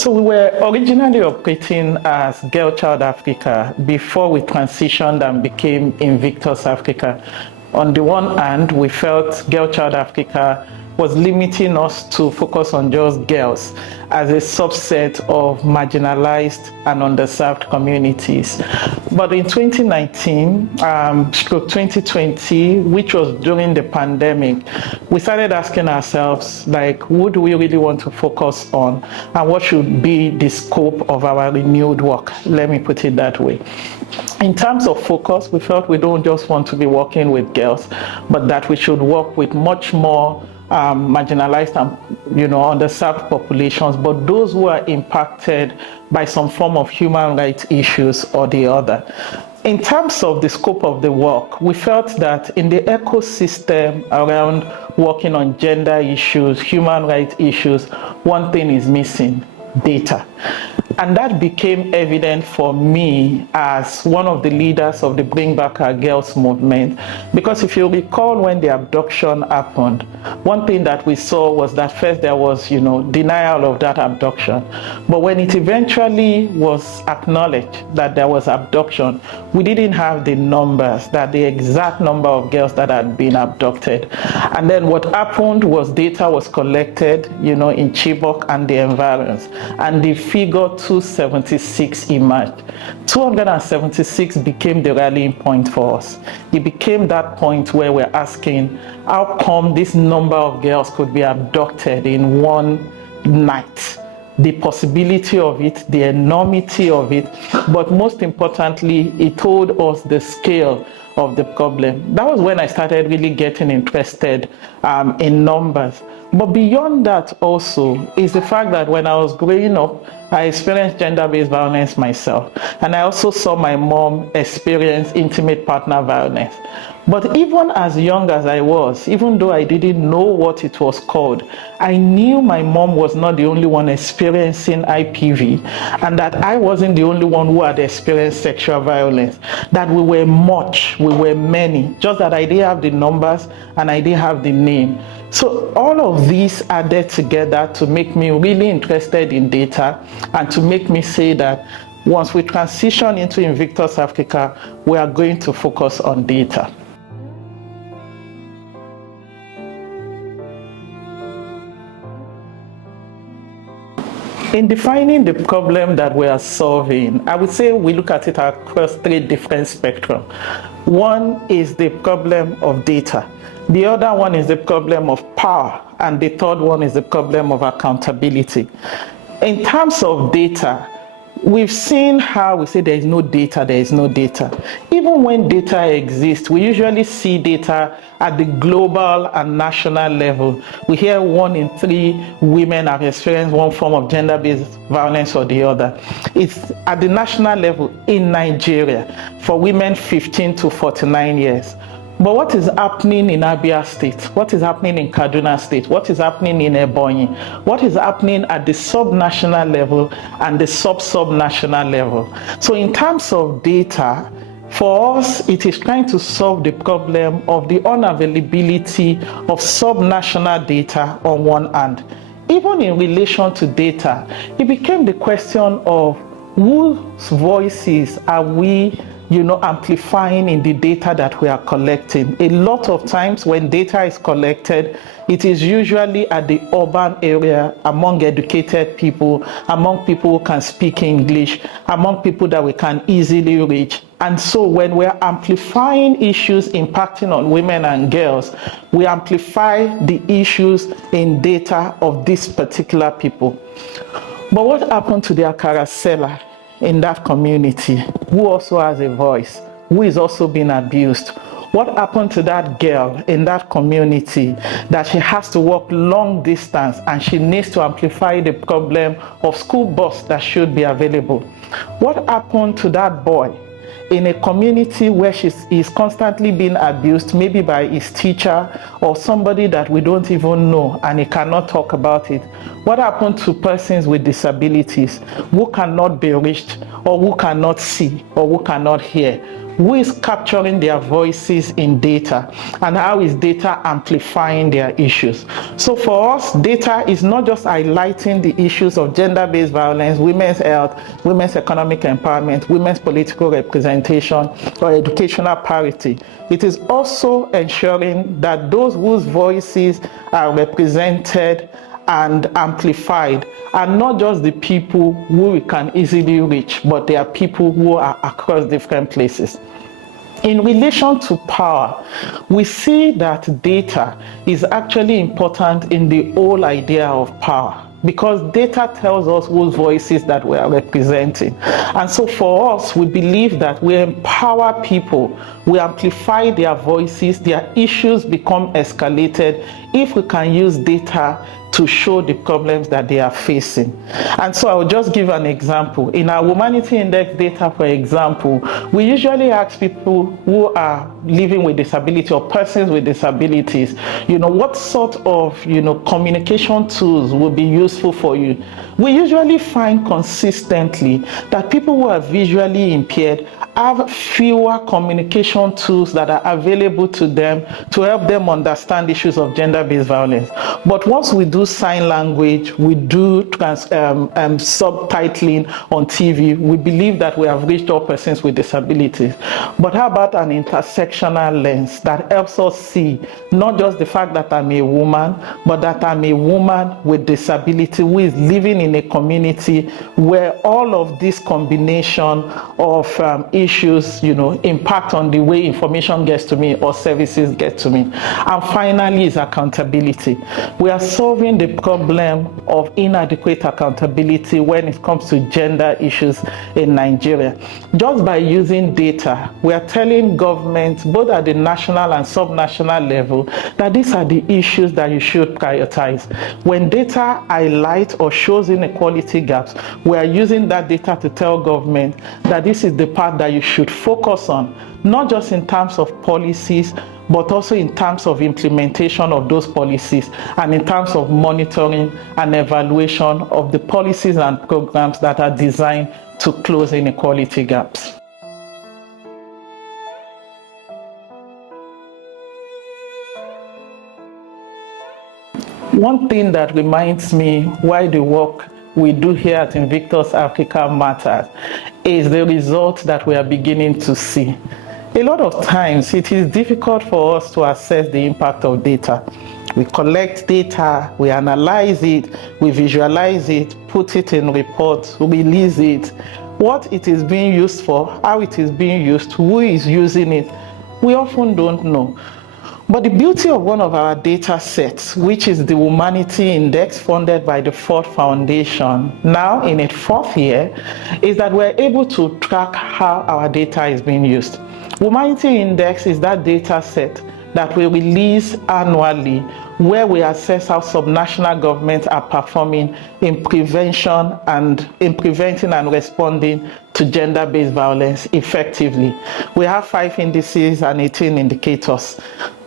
So we were originally operating as Girl Child Africa before we transitioned and became Invictus Africa. On the one hand, we felt Girl Child Africa was limiting us to focus on just girls as a subset of marginalized and underserved communities. But in 2019/2020, which was during the pandemic, we started asking ourselves, like, who do we really want to focus on, and what should be the scope of our renewed work? Let me put it that way. In terms of focus, we felt we don't just want to be working with girls, but that we should work with much more marginalized and underserved populations, but those who are impacted by some form of human rights issues or the other. In terms of the scope of the work, we felt that in the ecosystem around working on gender issues, human rights issues, one thing is missing: data. And that became evident for me as one of the leaders of the Bring Back Our Girls movement, because if you recall, when the abduction happened, one thing that we saw was that first there was, denial of that abduction. But when it eventually was acknowledged that there was abduction, we didn't have the numbers, that the exact number of girls that had been abducted. And then what happened was data was collected, in Chibok and the environs, and the figure 276 emerged. 276 became the rallying point for us. It became that point where we're asking, how come this number of girls could be abducted in one night? The possibility of it, the enormity of it, but most importantly, it told us the scale of the problem. That was when I started really getting interested in numbers. But beyond that also is the fact that when I was growing up, I experienced gender-based violence myself. And I also saw my mom experience intimate partner violence. But even as young as I was, even though I didn't know what it was called, I knew my mom was not the only one experiencing IPV, and that I wasn't the only one who had experienced sexual violence, that we were many, just that I didn't have the numbers and I didn't have the name. So all of these added together to make me really interested in data, and to make me say that once we transition into Invictus Africa, we are going to focus on data. In defining the problem that we are solving, I would say we look at it across three different spectrums. One is the problem of data. The other one is the problem of power. And the third one is the problem of accountability. In terms of data, we've seen how we say there is no data. Even when data exists, we usually see data at the global and national level. We hear 1 in 3 women have experienced one form of gender-based violence or the other. It's at the national level in Nigeria for women 15 to 49 years. But what is happening in Abia State? What is happening in Kaduna State? What is happening in Ebonyi? What is happening at the sub-national level and the sub-national level? So in terms of data, for us, it is trying to solve the problem of the unavailability of sub-national data on one hand. Even in relation to data, it became the question of whose voices are we amplifying in the data that we are collecting. A lot of times when data is collected, it is usually at the urban area, among educated people, among people who can speak English, among people that we can easily reach. And so when we're amplifying issues impacting on women and girls, we amplify the issues in data of these particular people. But what happened to the akara seller in that community, who also has a voice, who is also being abused? What happened to that girl in that community that she has to walk long distance and she needs to amplify the problem of school bus that should be available? What happened to that boy in a community where she is constantly being abused, maybe by his teacher or somebody that we don't even know, and he cannot talk about it? What happened to persons with disabilities who cannot be reached, or who cannot see, or who cannot hear? who is capturing their voices in data, and how is data amplifying their issues. So for us, data is not just highlighting the issues of gender-based violence, women's health, women's economic empowerment, women's political representation, or educational parity. It is also ensuring that those whose voices are represented and amplified are not just the people who we can easily reach, but they are people who are across different places. In relation to power, we see that data is actually important in the whole idea of power, because data tells us whose voices that we are representing. And so for us, we believe that we empower people, we amplify their voices, their issues become escalated if we can use data to show the problems that they are facing. And so I'll just give an example. In our Humanity Index data, for example, we usually ask people who are living with disability or persons with disabilities, what sort of, communication tools will be useful for you. We usually find consistently that people who are visually impaired have fewer communication tools that are available to them to help them understand issues of gender-based violence. But once we do sign language, we do subtitling on TV, we believe that we have reached all persons with disabilities. But how about an intersectional lens that helps us see not just the fact that I'm a woman, but that I'm a woman with disability who is living in a community where all of this combination of issues, impact on the way information gets to me or services get to me. And finally is accountability. We are solving the problem of inadequate accountability when it comes to gender issues in Nigeria. Just by using data, we are telling governments, both at the national and subnational level, that these are the issues that you should prioritize. When data highlights or shows inequality gaps, we are using that data to tell government that this is the part that you should focus on, not just in terms of policies, but also in terms of implementation of those policies and in terms of monitoring and evaluation of the policies and programs that are designed to close inequality gaps. One thing that reminds me why the work we do here at Invictus Africa matters is the results that we are beginning to see. A lot of times it is difficult for us to assess the impact of data. We collect data, we analyze it, we visualize it, put it in reports, release it, what it is being used for, how it is being used, who is using it, we often don't know. But the beauty of one of our data sets, which is the Humanity Index funded by the Ford Foundation, now in its 4th year, is that we're able to track how our data is being used. Humanity Index is that data set that we release annually, where we assess how subnational governments are performing in prevention and in preventing and responding to gender-based violence effectively. We have 5 indices and 18 indicators: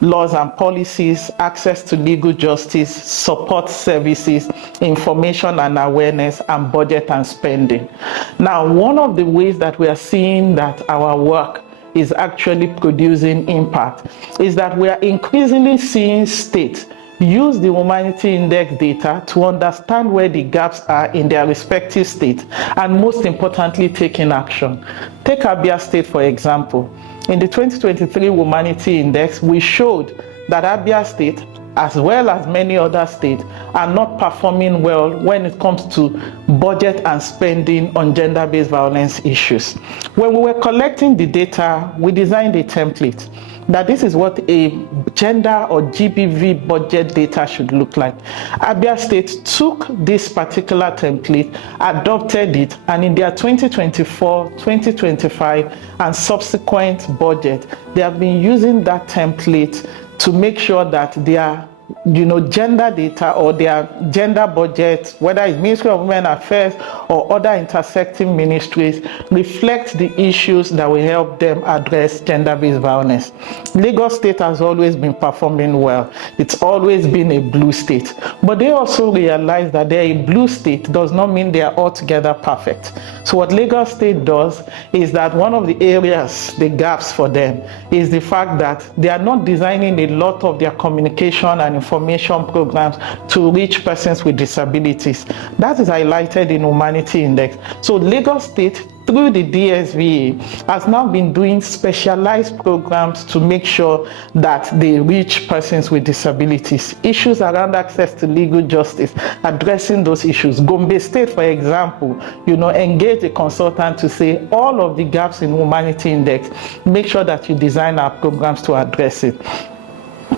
laws and policies, access to legal justice, support services, information and awareness, and budget and spending. Now, one of the ways that we are seeing that our work is actually producing impact is that we are increasingly seeing states use the Humanity Index data to understand where the gaps are in their respective states, and most importantly, taking action. Take Abia State, for example. In the 2023 Humanity Index, we showed that Abia State, as well as many other states, are not performing well when it comes to budget and spending on gender-based violence issues. When we were collecting the data, we designed a template that this is what a gender or GBV budget data should look like. Abia State took this particular template, adopted it, and in their 2024, 2025, and subsequent budget, they have been using that template to make sure that their gender data or their gender budget, whether it's Ministry of Women Affairs or other intersecting ministries, reflect the issues that will help them address gender-based violence. Lagos State has always been performing well. It's always been a blue state. But they also realize that they're a blue state does not mean they are altogether perfect. So what Lagos State does is that one of the areas, the gaps for them, is the fact that they are not designing a lot of their communication and information programs to reach persons with disabilities. That is highlighted in Humanity Index. So Lagos State, through the DSVA, has now been doing specialized programs to make sure that they reach persons with disabilities. Issues around access to legal justice, addressing those issues. Gombe State, for example, engage a consultant to say all of the gaps in Humanity Index, make sure that you design our programs to address it.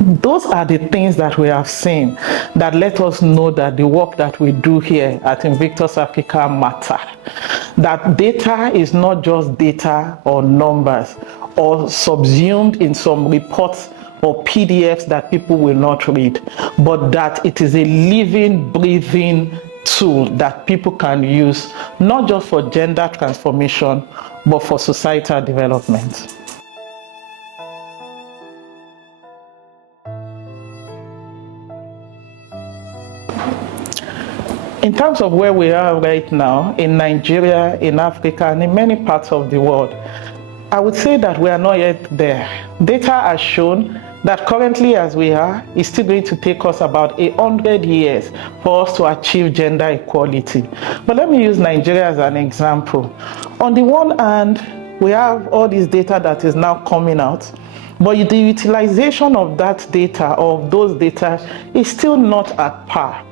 Those are the things that we have seen that let us know that the work that we do here at Invictus Africa matter. That data is not just data or numbers or subsumed in some reports or PDFs that people will not read, but that it is a living, breathing tool that people can use, not just for gender transformation, but for societal development. In terms of where we are right now, in Nigeria, in Africa, and in many parts of the world, I would say that we are not yet there. Data has shown that currently as we are, it's still going to take us about 100 years for us to achieve gender equality. But let me use Nigeria as an example. On the one hand, we have all this data that is now coming out, but the utilization of that data, of those data, is still not at par.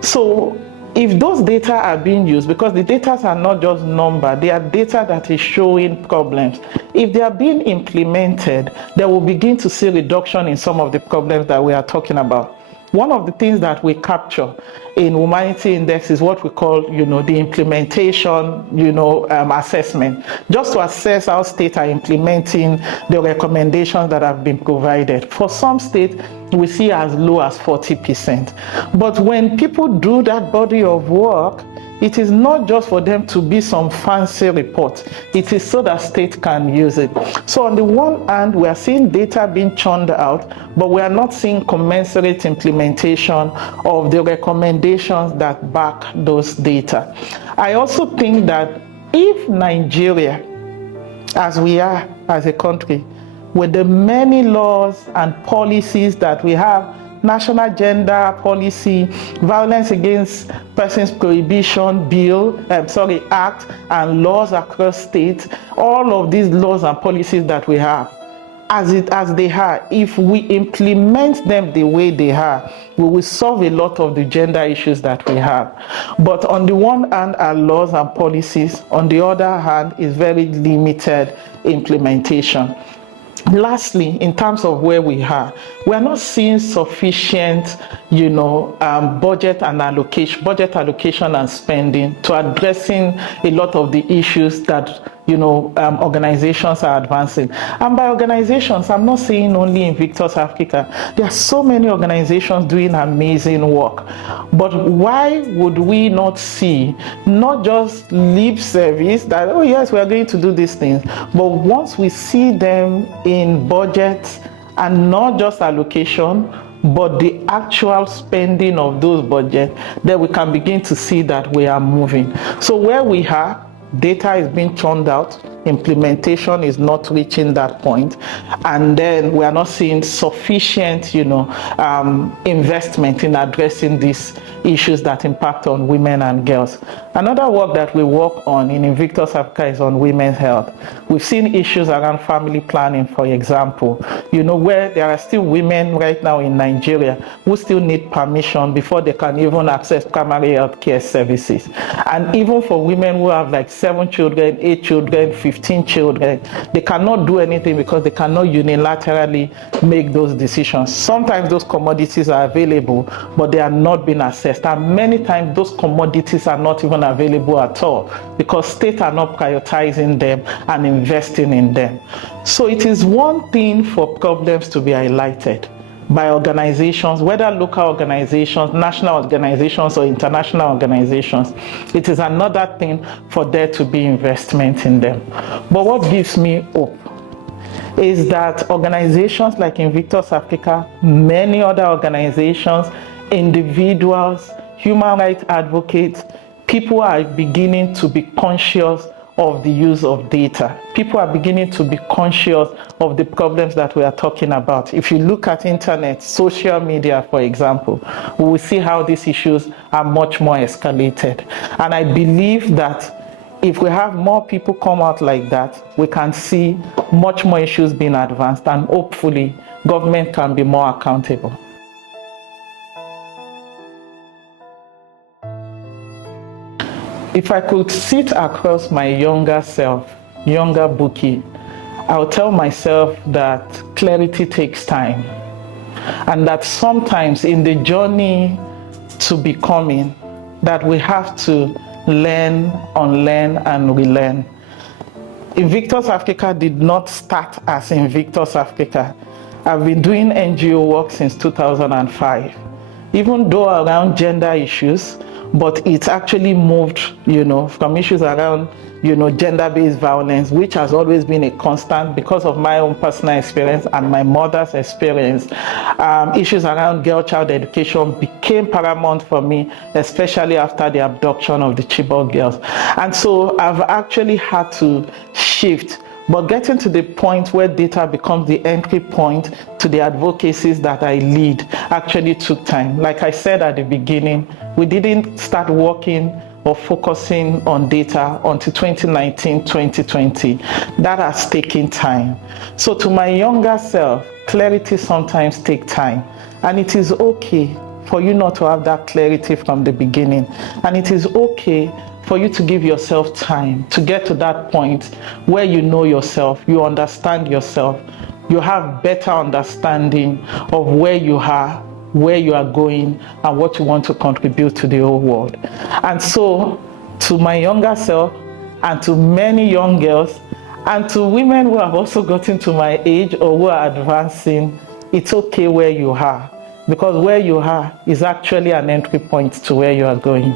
So if those data are being used, because the data are not just number, they are data that is showing problems. If they are being implemented, they will begin to see reduction in some of the problems that we are talking about. One of the things that we capture in Humanity Index is what we call, the implementation, assessment, just to assess how states are implementing the recommendations that have been provided. For some states, we see as low as 40%. But when people do that body of work, it is not just for them to be some fancy report. It is so that states can use it. So on the one hand, we are seeing data being churned out, but we are not seeing commensurate implementation of the recommendations that back those data. I also think that if Nigeria, as we are as a country, with the many laws and policies that we have, National Gender Policy, Violence Against Persons Prohibition Act, and laws across states, all of these laws and policies that we have, as they are, if we implement them the way they are, we will solve a lot of the gender issues that we have. But on the one hand are laws and policies, on the other hand is very limited implementation. Lastly, in terms of where we are not seeing sufficient, budget allocation and spending to addressing a lot of the issues that organizations are advancing. And by organizations, I'm not saying only Invictus Africa. There are so many organizations doing amazing work. But why would we not see not just lip service that, oh yes, we are going to do these things, but once we see them in budgets and not just allocation, but the actual spending of those budgets, then we can begin to see that we are moving. So where we are, data is being churned out, implementation is not reaching that point, and then we are not seeing sufficient investment in addressing these issues that impact on women and girls. Another work that we work on in Invictus Africa is on women's health. We've seen issues around family planning, for example, where there are still women right now in Nigeria who still need permission before they can even access primary health care services. And even for women who have like 7 children, 8 children, 15 children, they cannot do anything because they cannot unilaterally make those decisions. Sometimes those commodities are available, but they are not being assessed. And many times those commodities are not even available at all because states are not prioritizing them and investing in them. So it is one thing for problems to be highlighted, by organizations, whether local organizations, national organizations, or international organizations. It is another thing for there to be investment in them. But what gives me hope is that organizations like Invictus Africa, many other organizations, individuals, human rights advocates, people are beginning to be conscious of the use of data. People are beginning to be conscious of the problems that we are talking about. If you look at internet, social media, for example, we will see how these issues are much more escalated. And I believe that if we have more people come out like that, we can see much more issues being advanced, and hopefully government can be more accountable. If I could sit across my younger self, younger Bukky, I'll tell myself that clarity takes time, and that sometimes in the journey to becoming, that we have to learn, unlearn, and relearn. Invictus Africa did not start as Invictus Africa. I've been doing NGO work since 2005, even though around gender issues, but it's actually moved, from issues around, gender-based violence, which has always been a constant because of my own personal experience and my mother's experience. Issues around girl-child education became paramount for me, especially after the abduction of the Chibok girls. And so I've actually had to shift. But getting to the point where data becomes the entry point to the advocacies that I lead actually took time. Like I said at the beginning, we didn't start working or focusing on data until 2019, 2020. That has taken time. So to my younger self, clarity sometimes takes time. And it is okay for you not to have that clarity from the beginning. And it is okay for you to give yourself time to get to that point where you know yourself, you understand yourself, you have better understanding of where you are, where you are going, and what you want to contribute to the whole world. And so, to my younger self, and to many young girls, and to women who have also gotten to my age or who are advancing, it's okay where you are, because where you are is actually an entry point to where you are going.